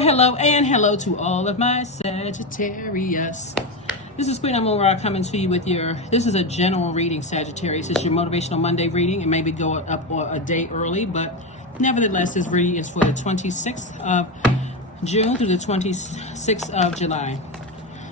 Hello and hello to all of my Sagittarius. This is Queen Amun Ra coming to you with this is a general reading, Sagittarius. It's your Motivational Monday reading. It may be going up a day early, but nevertheless, this reading is for the 26th of June through the 26th of July.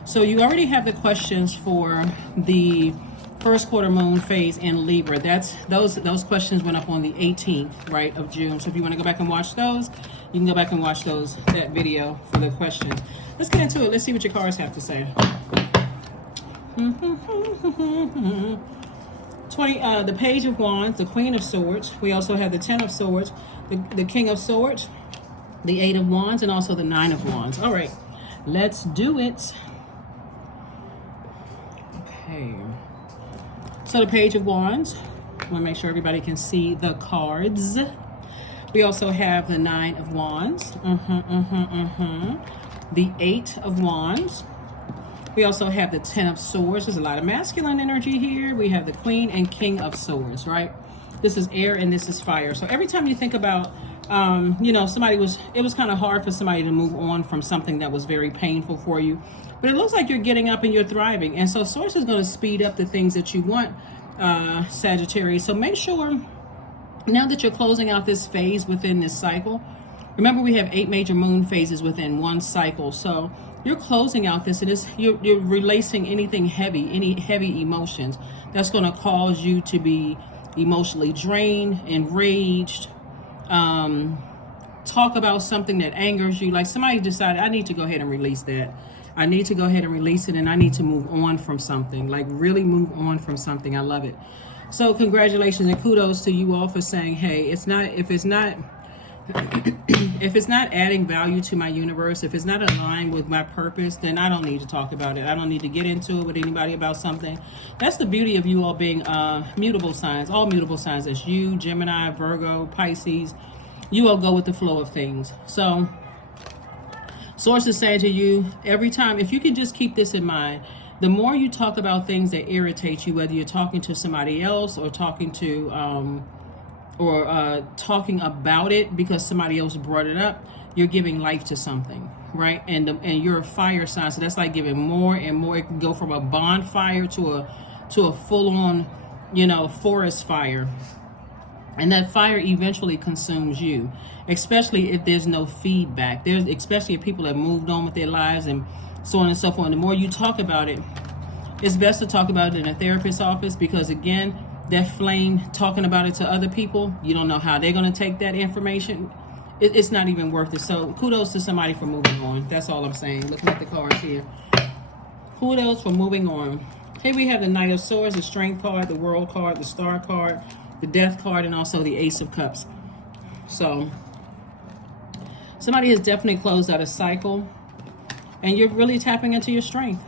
So you already have the questions for the first quarter moon phase in Libra. Those questions went up on the 18th, right, of June. So if you want to go back and watch those, you can go back and watch that video for the questions. Let's get into it. Let's see what your cards have to say. The Page of Wands, the Queen of Swords. We also have the Ten of Swords, the King of Swords, the Eight of Wands, and also the Nine of Wands. All right, let's do it. Okay. So the Page of Wands. I want to make sure everybody can see the cards. We also have the Nine of Wands. The Eight of Wands. We also have the Ten of Swords. There's a lot of masculine energy here. We have the Queen and King of Swords, right? This is air and this is fire. So every time you think about, it was kind of hard for somebody to move on from something that was very painful for you. But it looks like you're getting up and you're thriving. And so Source is going to speed up the things that you want, Sagittarius. So make sure, now that you're closing out this phase within this cycle, remember we have 8 major moon phases within one cycle. So you're closing out this, and you're releasing anything heavy, any heavy emotions that's going to cause you to be emotionally drained, enraged, talk about something that angers you. Like somebody decided, I need to go ahead and release that. I need to go ahead and release it, and I need to move on from something, like really move on from something. I love it. So congratulations and kudos to you all for saying, hey, if it's not adding value to my universe, if it's not aligned with my purpose, then I don't need to talk about it. I don't need to get into it with anybody about something. That's the beauty of you all being mutable signs, all mutable signs. That's you, Gemini, Virgo, Pisces. You all go with the flow of things. So Source is saying to you, every time, if you can just keep this in mind, the more you talk about things that irritate you, whether you're talking to somebody else or talking talking about it because somebody else brought it up, you're giving life to something, right? And you're a fire sign, so that's like giving more and more. It can go from a bonfire to a full-on, forest fire. And that fire eventually consumes you, especially if there's no feedback. Especially if people have moved on with their lives and so on and so forth. And the more you talk about it, it's best to talk about it in a therapist's office, because again, that flame, talking about it to other people, you don't know how they're going to take that information. It's not even worth it. So kudos to somebody for moving on. That's all I'm saying. Looking at the cards here. Kudos for moving on. Here we have the Knight of Swords, the Strength card, the World card, the Star card, the Death card, and also the Ace of Cups. So somebody has definitely closed out a cycle, and you're really tapping into your strength.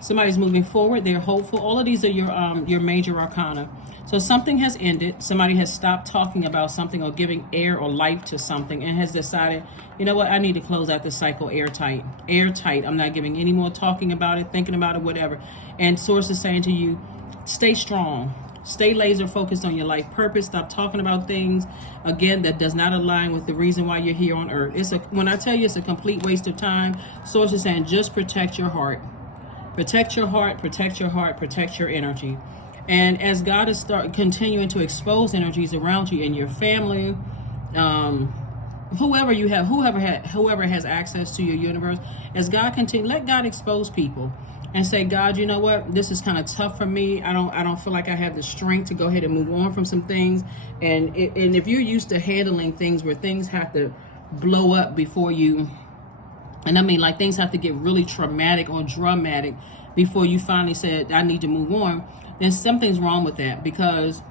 Somebody's moving forward. They're hopeful. All of these are your major arcana. So something has ended. Somebody has stopped talking about something or giving air or life to something and has decided, you know what, I need to close out the cycle airtight. Airtight. I'm not giving any more talking about it, thinking about it, whatever. And Source is saying to you, stay strong. Stay laser focused on your life purpose. Stop talking about things, again, that does not align with the reason why you're here on earth. When I tell you it's a complete waste of time, Source is saying just protect your heart. Protect your heart, protect your heart, protect your energy. And as God is continuing to expose energies around you and your family, whoever has access to your universe, as God let God expose people and say, God, you know what? This is kind of tough for me. I don't feel like I have the strength to go ahead and move on from some things. And if you're used to handling things where things have to blow up before you, and I mean like things have to get really traumatic or dramatic before you finally said, I need to move on, then something's wrong with that, because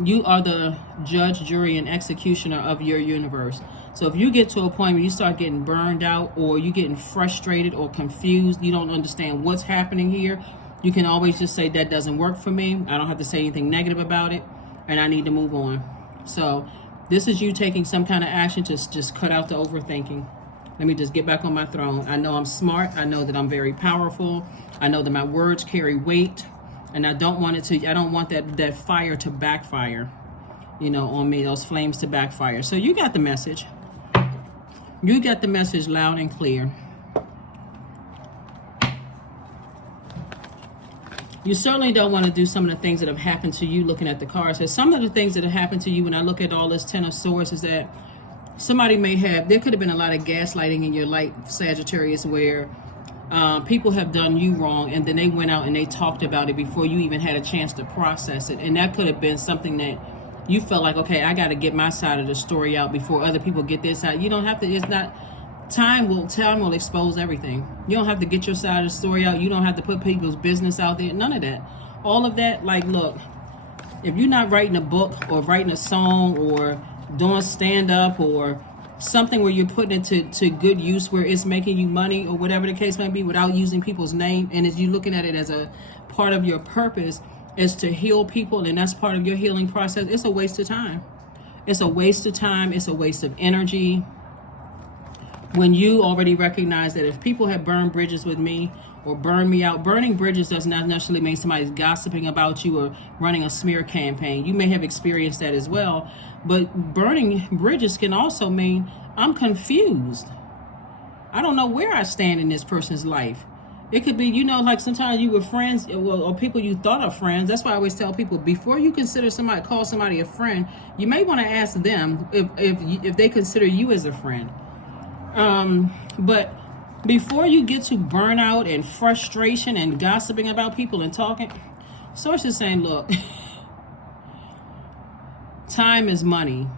you are the judge, jury, and executioner of your universe. So if you get to a point where you start getting burned out, or you getting frustrated or confused, you don't understand what's happening here, you can always just say, that doesn't work for me. I don't have to say anything negative about it, and I need to move on. So this is you taking some kind of action to just cut out the overthinking. Let me just get back on my throne. I know I'm smart. I know that I'm very powerful. I know that my words carry weight, and I don't want that fire to backfire, on me, those flames to backfire. So you got the message. You got the message loud and clear. You certainly don't want to do some of the things that have happened to you looking at the cards. There's some of the things that have happened to you when I look at all this Ten of Swords is that somebody may have, there could have been a lot of gaslighting in your life, Sagittarius, where people have done you wrong and then they went out and they talked about it before you even had a chance to process it. And that could have been something that you felt like, okay, I got to get my side of the story out before other people get their side. You don't have to, it's not, time will expose everything. You don't have to get your side of the story out. You don't have to put people's business out there. None of that. All of that, like, look, if you're not writing a book or writing a song or doing stand-up or something where you're putting it to good use where it's making you money or whatever the case may be without using people's name, and as you looking at it as a part of your purpose is to heal people, and that's part of your healing process, it's a waste of time. It's a waste of time. It's a waste of energy. When you already recognize that if people have burned bridges with me or burned me out, burning bridges does not necessarily mean somebody's gossiping about you or running a smear campaign. You may have experienced that as well, but burning bridges can also mean I'm confused. I don't know where I stand in this person's life. It could be, you know, like sometimes you were friends or people you thought are friends. That's why I always tell people, before you consider somebody, call somebody a friend, you may want to ask them if they consider you as a friend. But before you get to burnout and frustration and gossiping about people and talking, Source is saying, look, time is money.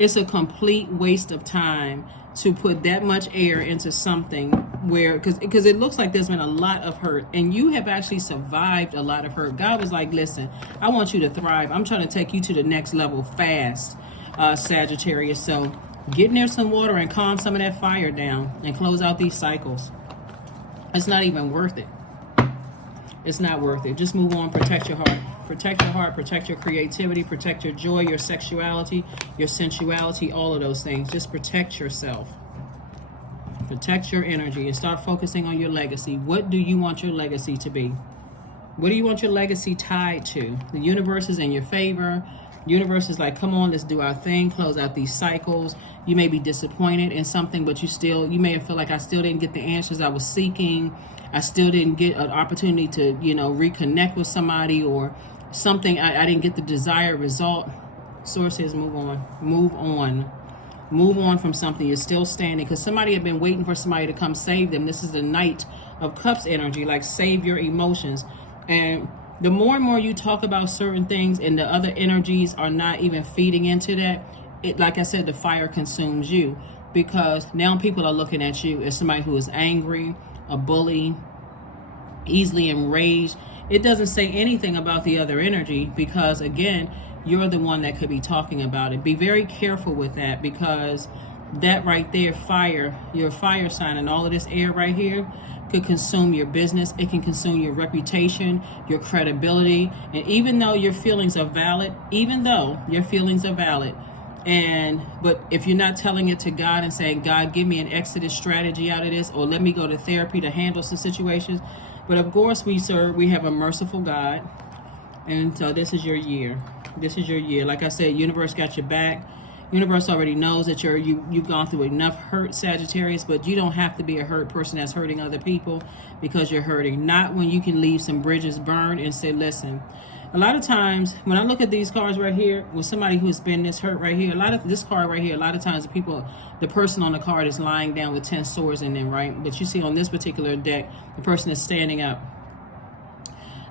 It's a complete waste of time to put that much air into something where, because it looks like there's been a lot of hurt and you have actually survived a lot of hurt. God was like, listen, I want you to thrive. I'm trying to take you to the next level fast, Sagittarius. So get near some water and calm some of that fire down and close out these cycles. It's not even worth it. It's not worth it. Just move on. Protect your heart. Protect your heart. Protect your creativity. Protect your joy, your sexuality, your sensuality, all of those things. Just protect yourself. Protect your energy and start focusing on your legacy. What do you want your legacy to be? What do you want your legacy tied to? The universe is in your favor. Universe is like, come on, let's do our thing, close out these cycles. You may be disappointed in something, but you may feel like I still didn't get the answers I was seeking. I still didn't get an opportunity to, reconnect with somebody or something. I didn't get the desired result. Source says, move on. Move on. Move on from something. You're still standing because somebody had been waiting for somebody to come save them. This is the Knight of Cups energy, like save your emotions. And the more and more you talk about certain things and the other energies are not even feeding into that, it, like I said, the fire consumes you because now people are looking at you as somebody who is angry, a bully, easily enraged. It doesn't say anything about the other energy because, again, you're the one that could be talking about it. Be very careful with that because that right there, fire, your fire sign and all of this air right here could consume your business. It can consume your reputation, your credibility. And even though your feelings are valid, but if you're not telling it to God and saying, God, give me an exodus strategy out of this, or let me go to therapy to handle some situations. But of course we have a merciful God. And so this is your year. This is your year. Like I said, universe got your back. Universe already knows that you've gone through enough hurt, Sagittarius, but you don't have to be a hurt person that's hurting other people because you're hurting. Not when you can leave some bridges burned and say, listen, a lot of times when I look at these cards right here, with somebody who's been this hurt right here, this card right here, a lot of times the person on the card is lying down with 10 swords in them, right? But you see on this particular deck, the person is standing up.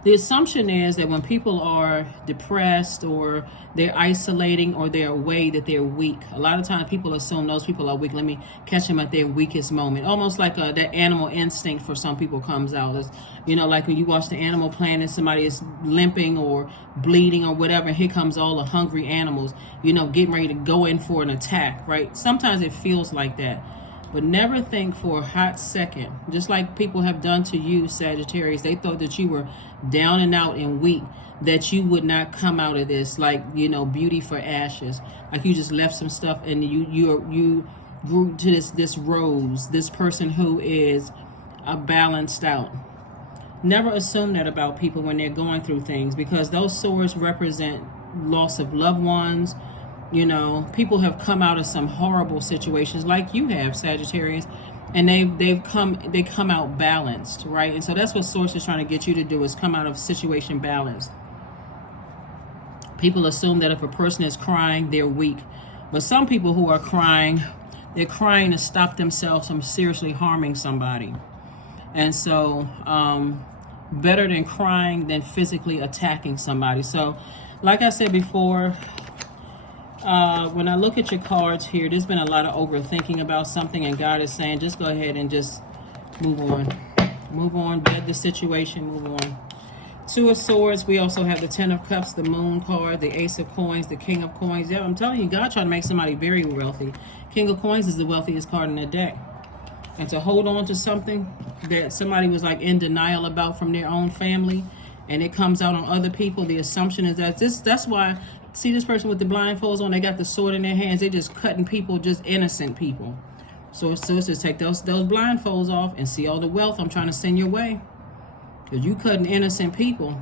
The assumption is that when people are depressed or they're isolating or they're away, that they're weak. A lot of times people assume those people are weak. Let me catch them at their weakest moment. Almost like that animal instinct for some people comes out. It's, like when you watch the Animal Planet, somebody is limping or bleeding or whatever, and here comes all the hungry animals, getting ready to go in for an attack, right? Sometimes it feels like that. But never think for a hot second, just like people have done to you, Sagittarius, they thought that you were down and out and weak, that you would not come out of this like, beauty for ashes. Like you just left some stuff and you grew to this rose, this person who is balanced out. Never assume that about people when they're going through things because those swords represent loss of loved ones, You know, people have come out of some horrible situations like you have, Sagittarius, and they come out balanced, right? And so that's what Source is trying to get you to do, is come out of situation balanced. People assume that if a person is crying, they're weak. But some people who are crying, they're crying to stop themselves from seriously harming somebody. And so, better than crying than physically attacking somebody. So, like I said before, when I look at your cards here, there's been a lot of overthinking about something, and God is saying, just go ahead and just move on. Move on, bed the situation, move on. Two of Swords, we also have the Ten of Cups, the Moon card, the Ace of Coins, the King of Coins. Yeah, I'm telling you, God trying to make somebody very wealthy. King of Coins is the wealthiest card in the deck. And to hold on to something that somebody was like in denial about from their own family, and it comes out on other people, the assumption is that that's why, see this person with the blindfolds on, they got the sword in their hands, they just cutting people, just innocent people. So it's just take those blindfolds off and see all the wealth I'm trying to send your way. Because you cutting innocent people.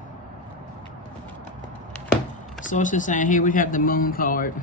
So it's just saying, here we have the Moon card.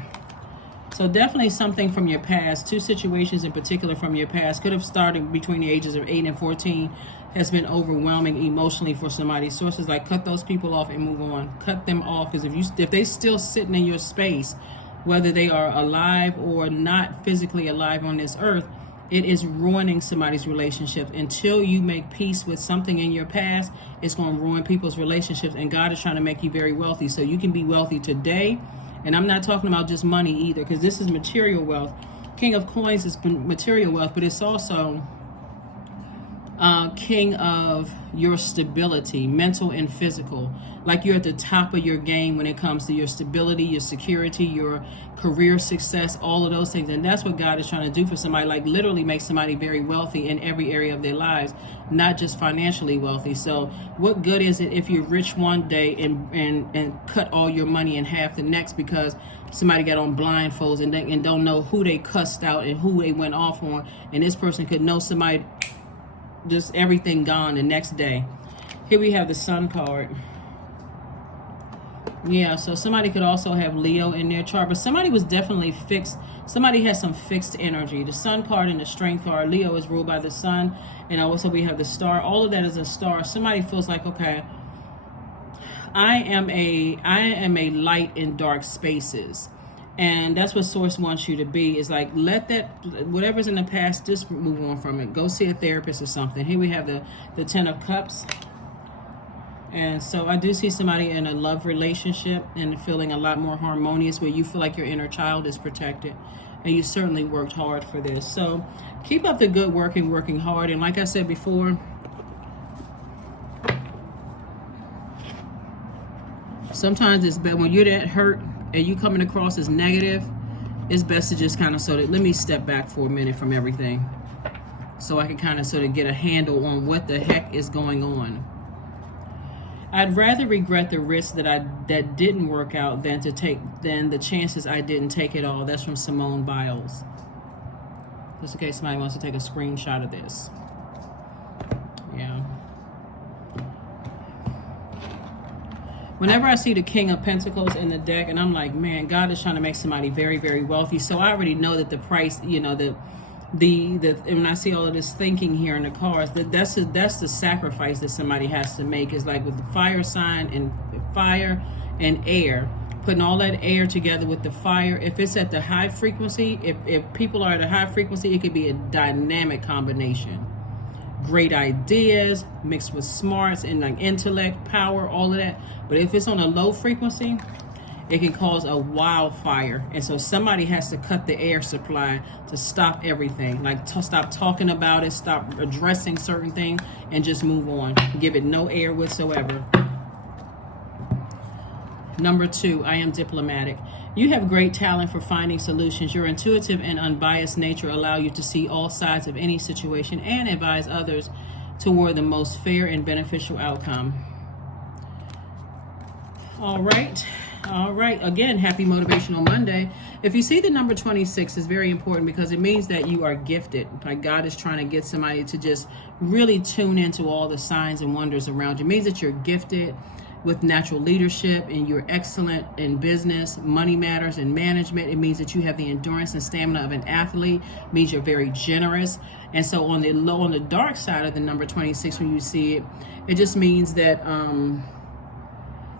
So definitely something from your past, two situations in particular from your past, could have started between the ages of 8 and 14, has been overwhelming emotionally for somebody. Sources like, cut those people off and move on. Cut them off, because if they still sitting in your space, whether they are alive or not physically alive on this earth, it is ruining somebody's relationship. Until you make peace with something in your past, it's going to ruin people's relationships. And God is trying to make you very wealthy. So you can be wealthy today. And I'm not talking about just money either, because this is material wealth. King of Coins is material wealth, but it's also king of your stability, mental and physical. Like you're at the top of your game when it comes to your stability, your security, your career success, all of those things. And that's what God is trying to do for somebody, like literally make somebody very wealthy in every area of their lives, not just financially wealthy. So what good is it if you're rich one day and cut all your money in half the next because somebody got on blindfolds and don't know who they cussed out and who they went off on, and this person could know somebody, just everything gone the next day. Here we have the Sun card. Yeah, so somebody could also have Leo in their chart, but somebody was definitely fixed. Somebody has some fixed energy. The Sun card and the Strength card. Leo is ruled by the Sun, and also we have the Star. All of that is a star. Somebody feels like, okay, I am a light in dark spaces. And that's what Source wants you to be, is like, let that, whatever's in the past, just move on from it. Go see a therapist or something. Here we have the Ten of Cups. And so I do see somebody in a love relationship and feeling a lot more harmonious, where you feel like your inner child is protected. And you certainly worked hard for this. So keep up the good work and working hard. And like I said before, sometimes it's bad when you're that hurt and you coming across as negative, it's best to just kind of let me step back for a minute from everything, so I can kind of sort of get a handle on what the heck is going on. I'd rather regret the risk that didn't work out than the chances I didn't take at all. That's from Simone Biles. Just in case somebody wants to take a screenshot of this. Yeah. Whenever I see the King of Pentacles in the deck, and I'm like, man, God is trying to make somebody very, very wealthy. So I already know that the price, you know, and when I see all of this thinking here in the cards, that's the sacrifice that somebody has to make. Is like with the fire sign and fire and air, putting all that air together with the fire. If it's at the high frequency, if people are at a high frequency, it could be a dynamic combination. Great ideas mixed with smarts and like intellect, power, all of that. But if it's on a low frequency, it can cause a wildfire. And so somebody has to cut the air supply to stop everything. Like stop talking about it, stop addressing certain things, and just move on. Give it no air whatsoever. Number 2, I am diplomatic. You have great talent for finding solutions. Your intuitive and unbiased nature allow you to see all sides of any situation and advise others toward the most fair and beneficial outcome. All right. Again, happy Motivational Monday. If you see the number 26, is very important because it means that you are gifted. Like God is trying to get somebody to just really tune into all the signs and wonders around you. It means that you're gifted. with natural leadership, and you're excellent in business, money matters, and management. It means that you have the endurance and stamina of an athlete. It means you're very generous. And so on the dark side of the number 26, when you see it, it just means that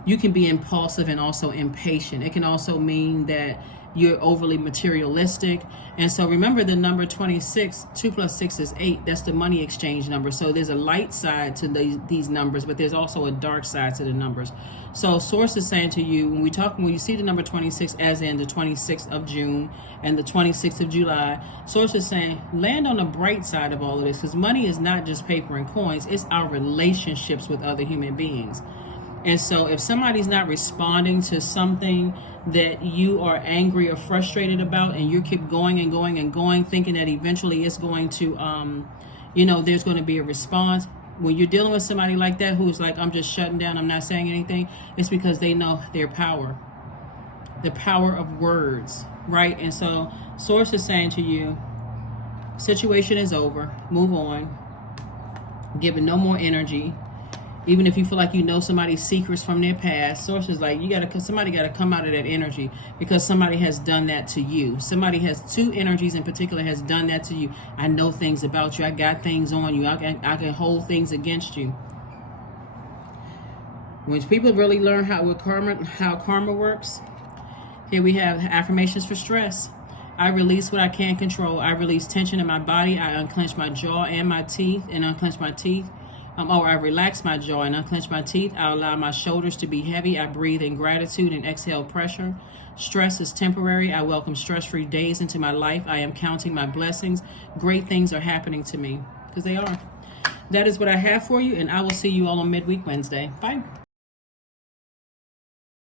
you can be impulsive and also impatient. It can also mean that you're overly materialistic. And so remember, the number 26, 2 plus 6 is 8. That's the money exchange number. So there's a light side to these numbers, but there's also a dark side to the numbers. So source is saying to you, when you see the number 26, as in the 26th of June and the 26th of July, source is saying land on the bright side of all of this, because money is not just paper and coins. It's our relationships with other human beings. And so if somebody's not responding to something that you are angry or frustrated about, and you keep going and going and going, thinking that eventually it's going to, there's going to be a response. When you're dealing with somebody like that, who's like, I'm just shutting down, I'm not saying anything, it's because they know their power, the power of words, right? And so source is saying to you, situation is over, move on, give it no more energy. Even if you feel like you know somebody's secrets from their past, source is like, somebody got to come out of that energy, because somebody has done that to you. Somebody has, 2 energies in particular, has done that to you. I know things about you. I got things on you. I can hold things against you. When people really learn how karma works, here we have affirmations for stress. I release what I can't control. I release tension in my body. I unclench my jaw and my teeth and unclench my teeth. I relax my jaw and unclench my teeth. I allow my shoulders to be heavy. I breathe in gratitude and exhale pressure. Stress is temporary. I welcome stress-free days into my life. I am counting my blessings. Great things are happening to me, because they are. That is what I have for you, and I will see you all on Midweek Wednesday. Bye.